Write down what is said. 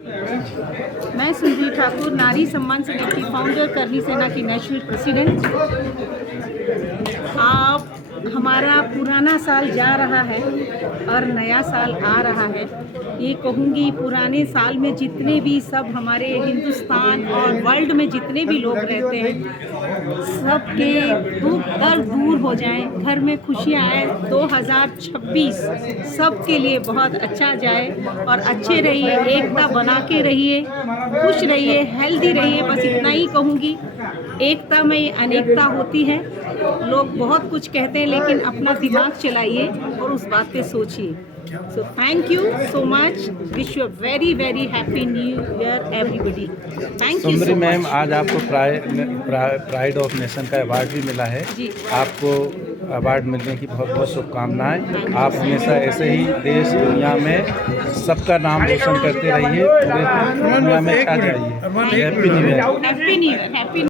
मैं सुंदरी ठाकुर, नारी सम्मान संगठन की फाउंडर, करनी सेना की नेशनल प्रेसिडेंट। आप हमारा पुराना साल जा रहा है और नया साल आ रहा है। ये कहूँगी, पुराने साल में जितने भी सब हमारे हिंदुस्तान और वर्ल्ड में जितने भी लोग रहते हैं, सबके दुख दर्द दूर हो जाएं, घर में खुशियाँ आए। 2026 सबके लिए बहुत अच्छा जाए और अच्छे रहिए, एकता बना के रहिए, खुश रहिए, हेल्दी रहिए। बस इतना ही कहूँगी। एकता में अनेकता होती है। लोग बहुत कुछ कहते हैं, लेकिन अपना दिमाग चलाइए और उस बात पे सोचिए। So thank you so much. Wish you a very very happy new year everybody. Thank you Sundari so ma'am, much. आज आपको प्राइड ऑफ नेशन का अवार्ड भी मिला है। जी। आपको अवार्ड मिलने की बहुत बहुत शुभकामनाएं। आप हमेशा ऐसे ही देश दुनिया में सबका नाम रोशन करते रहिए, पूरे दुनिया में छा जाइए। Happy new year. Happy new year. Happy